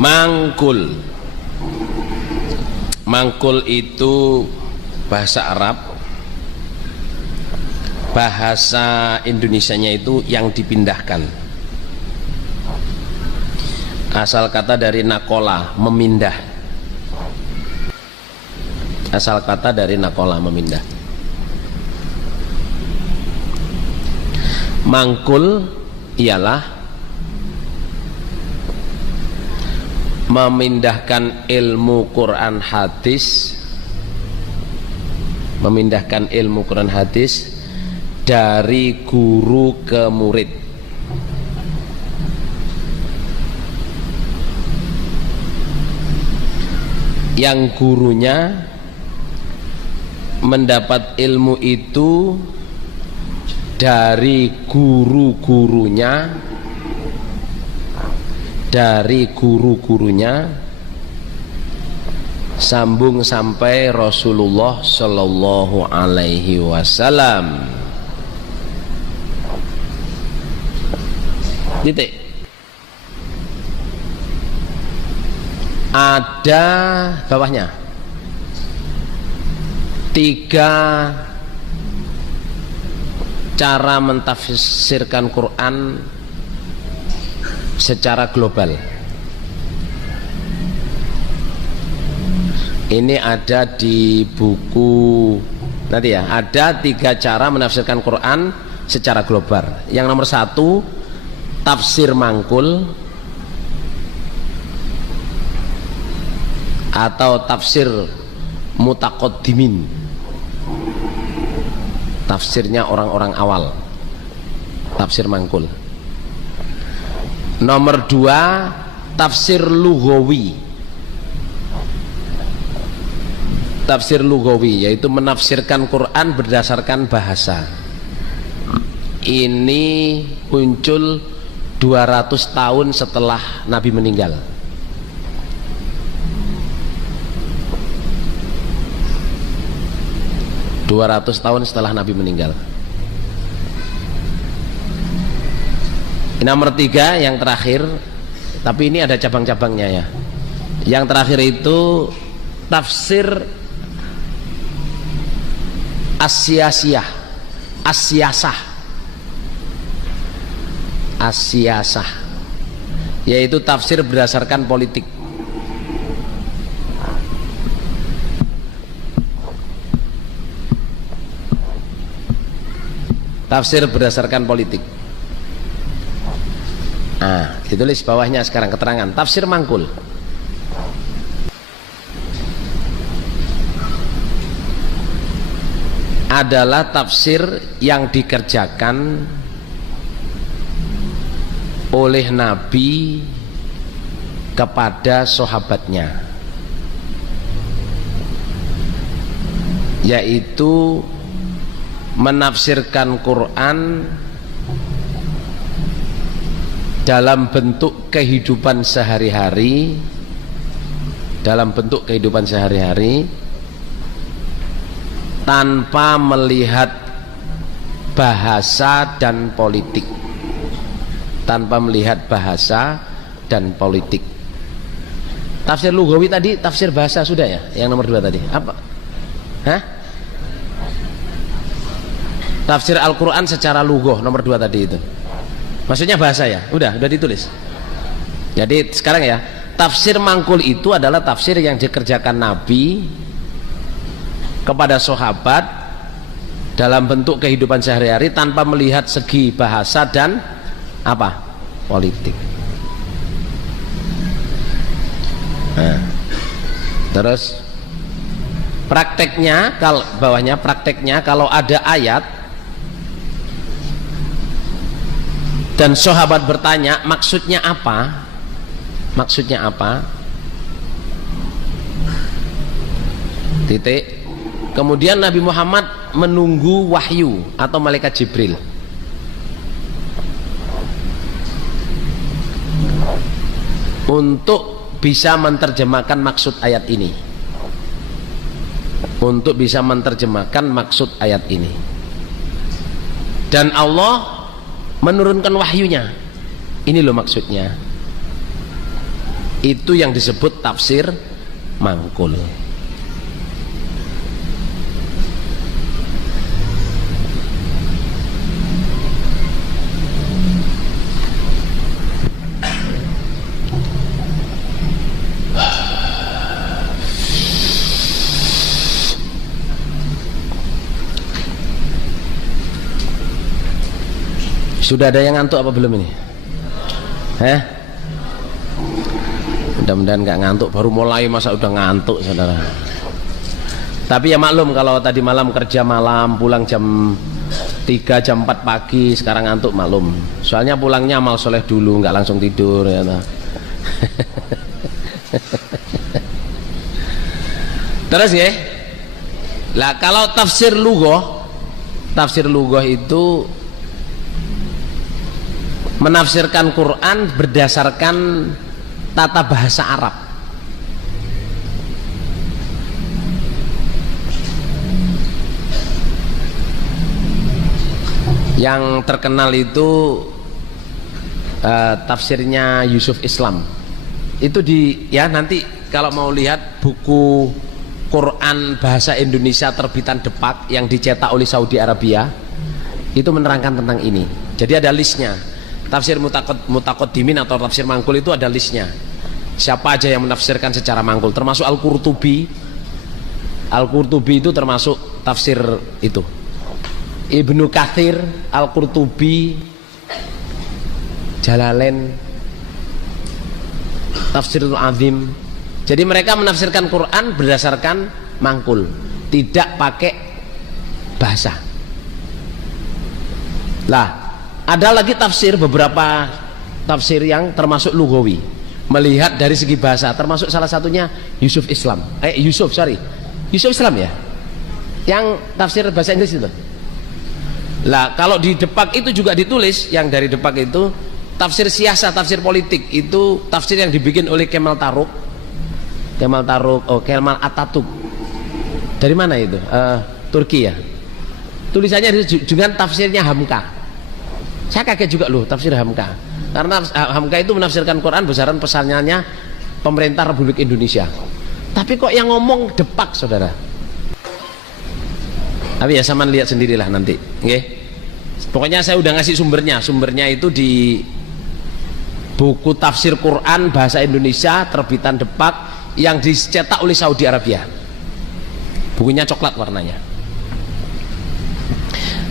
Mangkul. Mangkul itu bahasa Arab. Bahasa Indonesianya itu yang dipindahkan. Asal kata dari nakola, memindah. Asal kata dari nakola, memindah. Mangkul ialah memindahkan ilmu Quran hadis, memindahkan ilmu Quran hadis dari guru ke murid. Yang gurunya mendapat ilmu itu dari guru-gurunya, sambung sampai Rasulullah Shallallahu Alaihi Wasallam. Titik. Ada bawahnya 3 cara mentafsirkan Quran secara global. Ini ada di buku nanti ya. Ada 3 cara menafsirkan Quran secara global. Yang nomor 1 tafsir mangkul atau tafsir mutaqaddimin, tafsirnya orang-orang awal, tafsir mangkul. Nomor 2 tafsir lughawi. Tafsir lughawi yaitu menafsirkan Quran berdasarkan bahasa. Ini muncul 200 tahun setelah Nabi meninggal. Tahun setelah Nabi meninggal. Nomor 3 yang terakhir, tapi ini ada cabang-cabangnya ya. Yang terakhir itu tafsir asyasah, yaitu tafsir berdasarkan politik. Tafsir berdasarkan politik. Nah, ditulis bawahnya sekarang keterangan tafsir mangkul. Adalah tafsir yang dikerjakan oleh Nabi kepada sahabatnya, yaitu menafsirkan Quran dalam bentuk kehidupan sehari-hari, tanpa melihat bahasa dan politik, Tafsir lughawi tadi, tafsir bahasa sudah ya, yang nomor 2 tadi apa? Hah? Tafsir Al-Quran secara lughah nomor 2 tadi itu, maksudnya bahasa ya, udah ditulis. Jadi sekarang ya, tafsir mangkul itu adalah tafsir yang dikerjakan Nabi kepada sahabat dalam bentuk kehidupan sehari-hari tanpa melihat segi bahasa dan apa? Politik. Nah, terus prakteknya, kalau bawahnya prakteknya, kalau ada ayat dan sahabat bertanya maksudnya apa, titik. Kemudian Nabi Muhammad menunggu wahyu atau malaikat Jibril untuk bisa menerjemahkan maksud ayat ini, dan Allah menurunkan wahyunya. Ini loh maksudnya. Itu yang disebut tafsir mangkul. Sudah ada yang ngantuk apa belum ini? Mudah-mudahan nggak ngantuk, baru mulai masa udah ngantuk saudara. Tapi ya maklum kalau tadi malam kerja malam, pulang jam 3 jam 4 pagi, sekarang ngantuk maklum. Soalnya pulangnya amal soleh dulu, nggak langsung tidur ya. Terus ya, lah kalau tafsir lughah itu menafsirkan Quran berdasarkan tata bahasa Arab. Yang terkenal itu tafsirnya Yusuf Islam. Itu ya nanti kalau mau lihat buku Quran bahasa Indonesia terbitan Depak yang dicetak oleh Saudi Arabia, itu menerangkan tentang ini. Jadi ada listnya. Tafsir mutaqaddimin atau tafsir mangkul itu ada listnya. Siapa aja yang menafsirkan secara mangkul, termasuk Al-Qurtubi. Al-Qurtubi itu termasuk tafsir itu. Ibnu Katsir, Al-Qurtubi, Jalalain, Tafsirul Azim. Jadi mereka menafsirkan Quran berdasarkan mangkul, tidak pakai bahasa. Lah, ada lagi tafsir, beberapa tafsir yang termasuk lugawi, melihat dari segi bahasa, termasuk salah satunya Yusuf Islam. Yusuf Islam ya, yang tafsir bahasa Inggris itu. Lah kalau di Depak itu juga ditulis, yang dari Depak itu tafsir siasa, tafsir politik, itu tafsir yang dibikin oleh Kemal Atatürk. Dari mana itu? Turki ya. Tulisannya dengan tafsirnya Hamka. Saya kaget juga loh tafsir Hamka, karena Hamka itu menafsirkan Quran besaran pesannya pemerintah Republik Indonesia. Tapi kok yang ngomong Depak saudara. Tapi ya sama lihat sendirilah nanti, okay? Pokoknya saya udah ngasih sumbernya itu di buku tafsir Quran bahasa Indonesia terbitan Depak yang dicetak oleh Saudi Arabia. Bukunya coklat warnanya.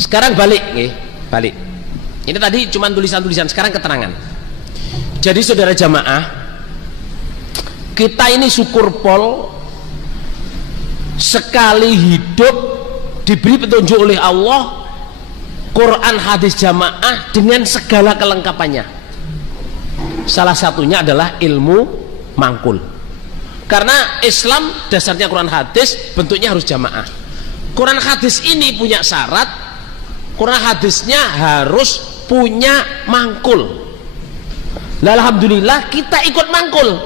Sekarang balik. Ini tadi cuma tulisan-tulisan, sekarang keterangan. Jadi saudara jamaah, kita ini syukur pol sekali hidup diberi petunjuk oleh Allah, Quran hadis jamaah dengan segala kelengkapannya. Salah satunya adalah ilmu mangkul. Karena Islam dasarnya Quran hadis, bentuknya harus jamaah. Quran hadis ini punya syarat, Quran hadisnya harus punya mangkul. Alhamdulillah kita ikut mangkul.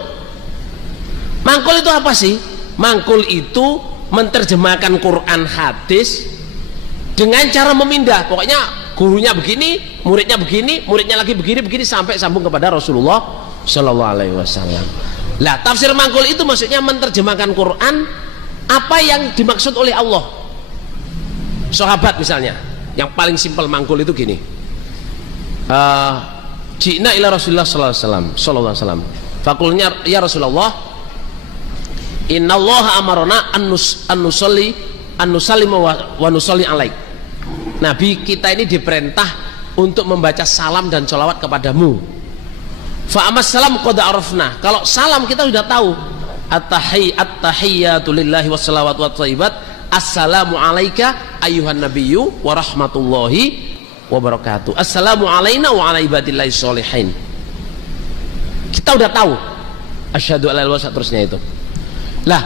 Mangkul itu apa sih? Mangkul itu menerjemahkan Quran hadis dengan cara memindah. Pokoknya gurunya begini, muridnya begini, muridnya lagi begini sampai sambung kepada Rasulullah Shallallahu Alaihi Wasallam. Lah tafsir mangkul itu maksudnya menerjemahkan Quran apa yang dimaksud oleh Allah. Sahabat misalnya, yang paling simpel mangkul itu gini. Ji'na ila Rasulullah sallallahu alaihi wasallam. Fakulnya ya Rasulullah, innallaha amarona an nusalli wa nusalli alaik. Nabi kita ini diperintah untuk membaca salam dan sholawat kepadamu. Fa amas salam qad arafna. Kalau salam kita sudah tahu. At-tahiyyatu lillahi wassalawatu wathayyibat. Assalamu alayka ayyuhan nabiyyu wa rahmatullahi wabarakatuh. Assalamu alayna wa ala ibadillahi sholihin. Kita udah tahu asyhadu alla ilaha illallah terusnya itu. Lah,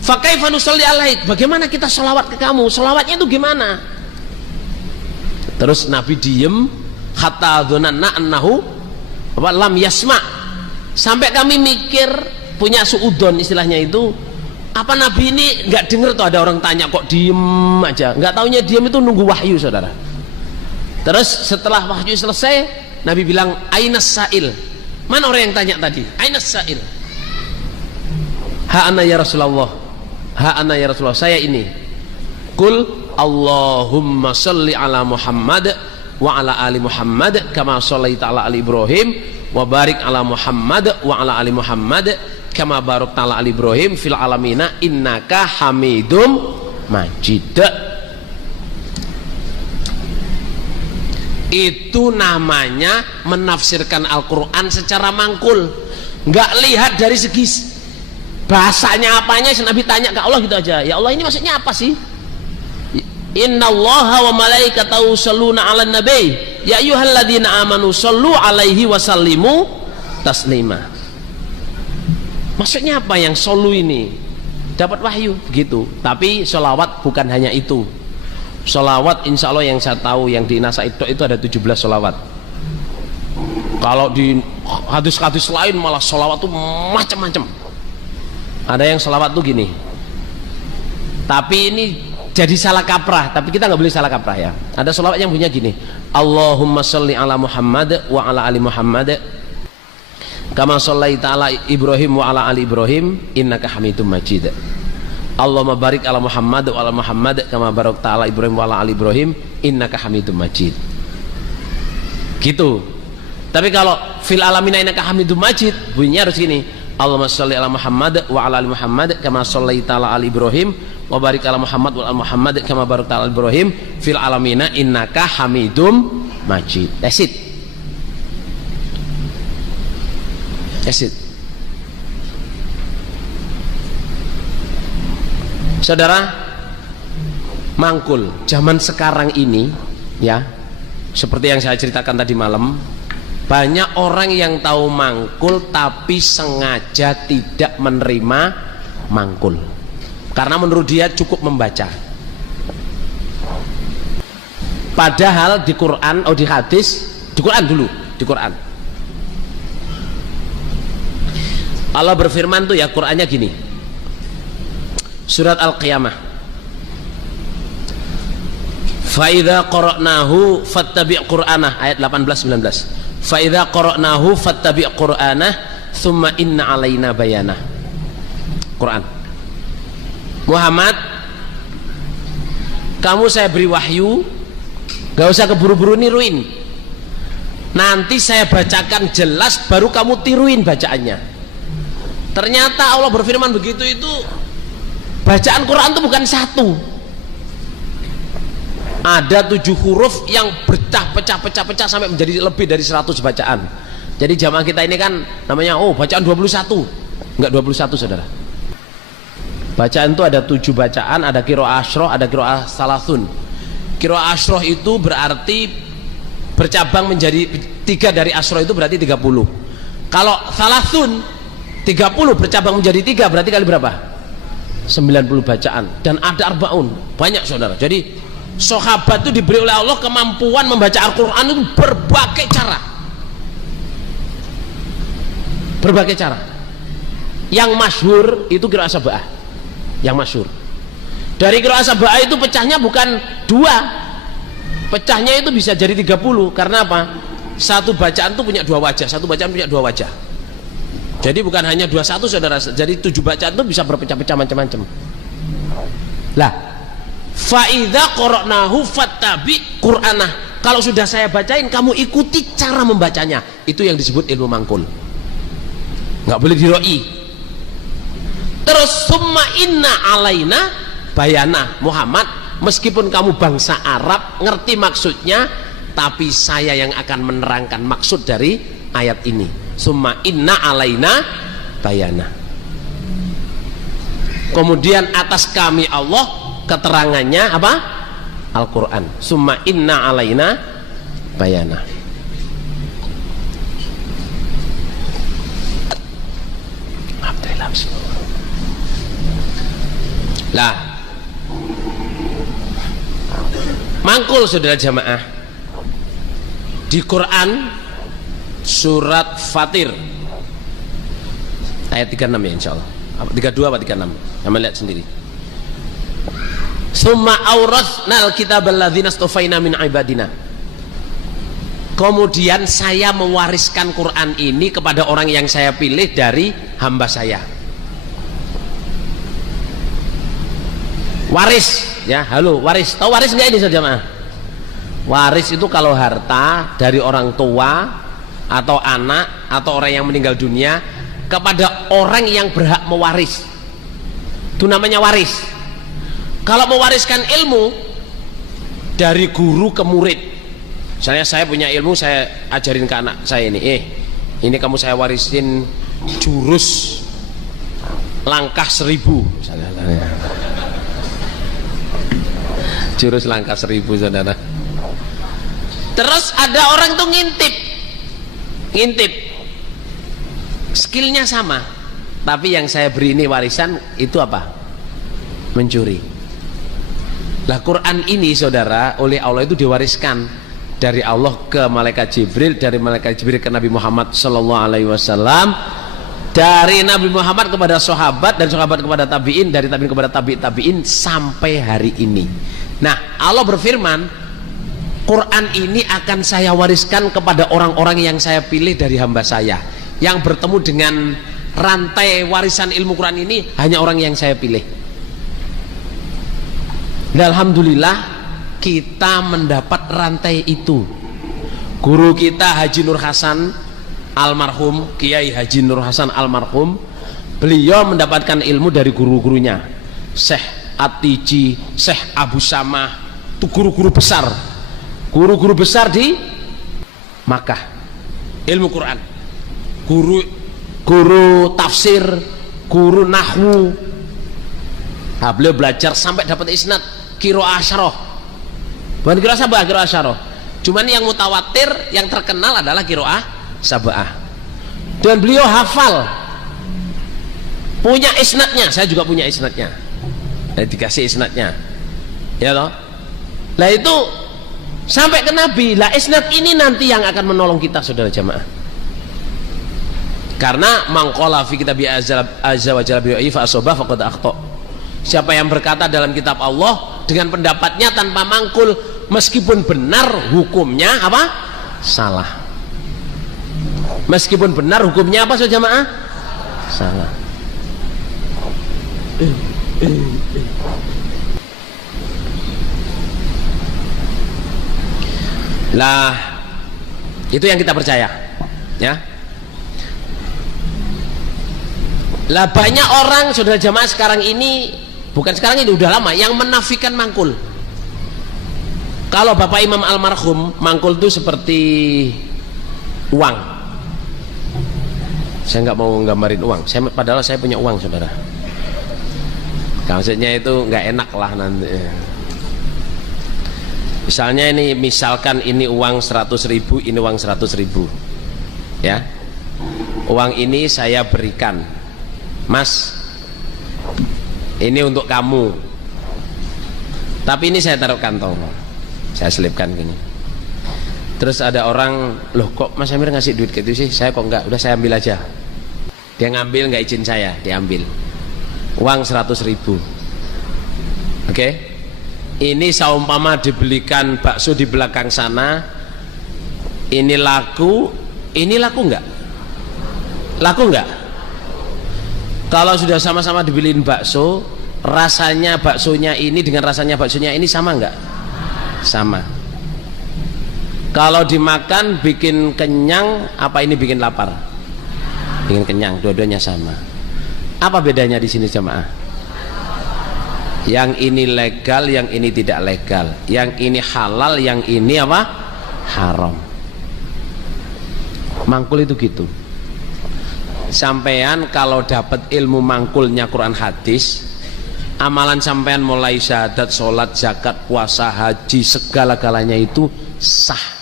fa kaifa nusalli alaik? Bagaimana kita sholawat ke kamu? Sholawatnya itu gimana? Terus Nabi diem hatta dzananna annahu lam yasma, sampai kami mikir, punya suudon istilahnya itu, apa Nabi ini nggak dengar tuh ada orang tanya kok diem aja. Nggak taunya diem itu nunggu wahyu saudara. Terus setelah wahyu selesai, Nabi bilang ainas sa'il, Mana orang yang tanya tadi? Ainas sa'il? Ha ana ya Rasulullah. Ha ana ya Rasulullah, saya ini. Qul Allahumma sholli ala Muhammad wa ala ali Muhammad kama shallaita ala ali Ibrahim wa barik ala Muhammad wa ala ali Muhammad kama barakta ala ali Ibrahim fil alamina innaka Hamidum Majid. Itu namanya menafsirkan Al-Quran secara mangkul, nggak lihat dari segi bahasanya apanya. Nabi tanya ke Allah gitu aja, ya Allah ini maksudnya apa sih? Innallaha wa malaikatahu yusholluna 'alan nabi ya ayyuhalladzina amanu shollu 'alaihi wa sallimu taslima. Maksudnya apa yang solu ini? Dapat wahyu begitu. Tapi sholawat bukan hanya itu. Sholawat insya Allah yang saya tahu yang di Nasaid itu ada 17 sholawat. Kalau di hadis-hadis lain malah sholawat tuh macam-macam. Ada yang sholawat tuh gini, tapi ini jadi salah kaprah. Tapi kita nggak boleh salah kaprah ya. Ada sholawat yang punya gini, Allahumma sholli ala Muhammad wa ala ali Muhammad kama shallaita ala Ibrahim wa ala ali Ibrahim innaka Hamidum Majid. Allahumma barik ala Muhammad wa ala Muhammad kama barakta ala Ibrahim wa ala ali Ibrahim innaka Hamidum Majid. Gitu. Tapi kalau fil alamina innaka Hamidum Majid bunyinya harus gini, Allahumma sholli ala Muhammad wa ala ali Muhammad kama shallaita ala ali Ibrahim wa barik ala Muhammad wa ala Muhammad kama barakta ala Ibrahim fil alamina innaka Hamidum Majid. That's it. That's it. Saudara, mangkul zaman sekarang ini ya, seperti yang saya ceritakan tadi malam, banyak orang yang tahu mangkul tapi sengaja tidak menerima mangkul karena menurut dia cukup membaca. Padahal di Quran, di hadis, di Quran dulu, di Quran Allah berfirman tuh ya, Qurannya gini, surat Al-Qiyamah, fa idza qara'nahu fattabi' qur'anah, ayat 18-19. Fa idza qara'nahu fattabi' qur'anah thumma inna 'alaina bayanah. Quran. Muhammad, kamu saya beri wahyu, gak usah keburu-buru niruin. Nanti saya bacakan jelas baru kamu tiruin bacaannya. Ternyata Allah berfirman begitu itu bacaan Quran itu bukan satu, ada 7 huruf yang pecah sampai menjadi lebih dari 100 bacaan. Jadi jamaah kita ini kan namanya bacaan 21, enggak 21 saudara. Bacaan itu ada 7 bacaan, ada qiraah asyroh, ada qiraah salasun. Qiraah asyroh itu berarti bercabang menjadi 3 dari asyroh itu berarti 30. Kalau salasun 30 bercabang menjadi 3 berarti kali berapa? 90 bacaan. Dan ada arbaun, banyak saudara. Jadi sahabat itu diberi oleh Allah kemampuan membaca Al-Quran itu berbagai cara, berbagai cara. Yang masyhur itu qiraah sab'ah, yang masyhur. Dari qiraah sab'ah itu pecahnya bukan 2, pecahnya itu bisa jadi 30. Karena apa? Satu bacaan itu punya 2 wajah, satu bacaan punya 2 wajah. Jadi bukan hanya 21 saudara, jadi 7 bacaan itu bisa berpecah-pecah macam-macam. Lah, fa idza qara'nahu fattabi' qur'anah. Kalau sudah saya bacain, kamu ikuti cara membacanya. Itu yang disebut ilmu mangkul. Nggak boleh diroi. Terus summa inna alaina bayana. Muhammad, meskipun kamu bangsa Arab, ngerti maksudnya, tapi saya yang akan menerangkan maksud dari ayat ini. Summa inna alaina bayana. Kemudian atas kami Allah keterangannya apa? Al-Quran. Summa inna alaina bayana. Lah, mangkul saudara jamaah, di Quran surat Fatir ayat 36 ya insyaallah, 32 atau 36, sama lihat sendiri. Summa awratsnal kitabal ladzina astafaina min ibadina. kemudian saya mewariskan Quran ini kepada orang yang saya pilih dari hamba saya. Waris, ya, halo, waris. Tahu waris nggak ini saudara? Waris itu kalau harta dari orang tua atau anak atau orang yang meninggal dunia kepada orang yang berhak mewaris, itu namanya waris. Kalau mewariskan ilmu dari guru ke murid, misalnya saya punya ilmu, saya ajarin ke anak saya ini kamu saya warisin jurus langkah 1000 misalnya. Jurus langkah 1000 saudara. Terus ada orang tuh ngintip skillnya sama, tapi yang saya beri ini warisan itu apa? Mencuri. Lah Quran ini saudara oleh Allah itu diwariskan dari Allah ke malaikat Jibril, dari malaikat Jibril ke Nabi Muhammad sallallahu alaihi wasallam, dari Nabi Muhammad kepada sahabat, dari sahabat kepada tabi'in, dari tabi'in kepada tabi'in sampai hari ini. Nah, Allah berfirman, Quran ini akan saya wariskan kepada orang-orang yang saya pilih dari hamba saya, yang bertemu dengan rantai warisan ilmu Quran ini hanya orang yang saya pilih. Dan alhamdulillah kita mendapat rantai itu. Guru kita Haji Nur Hasan almarhum, Kiai Haji Nur Hasan almarhum, beliau mendapatkan ilmu dari guru-gurunya Syekh At-Tiji, Syekh Abu Samah, itu guru-guru besar, guru-guru besar di Makkah, ilmu Quran, guru tafsir, guru nahwu. Nah, beliau belajar sampai dapat isnad qiraah asyarah, bukan qiraah sab'ah, qiraah asyarah. Cuman yang mutawatir, yang terkenal adalah qiraah sab'ah. Dan beliau hafal, punya isnadnya, saya juga punya isnadnya. Dikasih isnadnya, ya loh. Lah itu sampai ke Nabi. Lah isnad ini nanti yang akan menolong kita saudara jamaah. Karena mangqala fi kitabi azza wa jalla bi'i fa asaba faqad akhta. Siapa yang berkata dalam kitab Allah dengan pendapatnya tanpa mangkul, meskipun benar hukumnya apa? Salah. Meskipun benar hukumnya apa saudara jamaah? Salah. Lah itu yang kita percaya, ya. Lah banyak orang saudara jamaah sekarang ini, bukan sekarang ini, udah lama, yang menafikan mangkul. Kalau Bapak Imam almarhum, mangkul itu seperti uang. Saya nggak mau nggambarin uang, padahal saya punya uang saudara. Maksudnya itu nggak enak lah nanti. Misalnya misalkan ini uang 100.000, ini uang 100.000, ya. Uang ini saya berikan, Mas, ini untuk kamu. Tapi ini saya taruh kantong, saya selipkan gini. Terus ada orang, loh kok Mas Amir ngasih duit gitu sih? Saya kok enggak, udah saya ambil aja. Dia ngambil, nggak izin saya, diambil. Uang 100.000. Oke. Ini saumpama dibelikan bakso di belakang sana, ini laku enggak? Laku enggak? Kalau sudah sama-sama dibeliin bakso, rasanya baksonya ini dengan rasanya baksonya ini sama enggak? Sama. Kalau dimakan bikin kenyang, apa ini bikin lapar? Bikin kenyang, dua-duanya sama. Apa bedanya di sini jemaah? Yang ini legal, yang ini tidak legal. Yang ini halal, yang ini apa? Haram. Mangkul itu gitu. Sampean kalau dapat ilmu mangkulnya Quran hadis, amalan sampean mulai syahadat, sholat, zakat, puasa, haji, segala-galanya itu sah.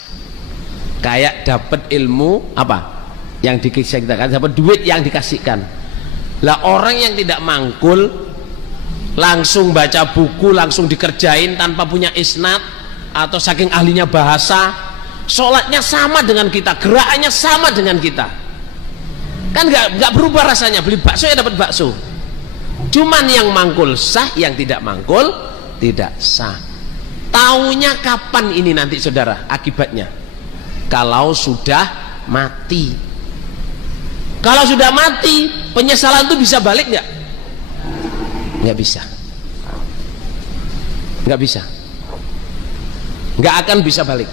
Kayak dapat ilmu apa? Yang dikasihkan, dapat duit yang dikasihkan. Lah orang yang tidak mangkul, langsung baca buku, langsung dikerjain tanpa punya isnad, atau saking ahlinya bahasa, sholatnya sama dengan kita, gerakannya sama dengan kita, kan nggak berubah rasanya. Beli bakso ya dapat bakso, cuman yang mangkul sah, yang tidak mangkul tidak sah. Taunya kapan ini nanti saudara akibatnya? kalau sudah mati. Kalau sudah mati, penyesalan itu bisa balik nggak? Nggak bisa. Nggak bisa. Nggak akan bisa balik.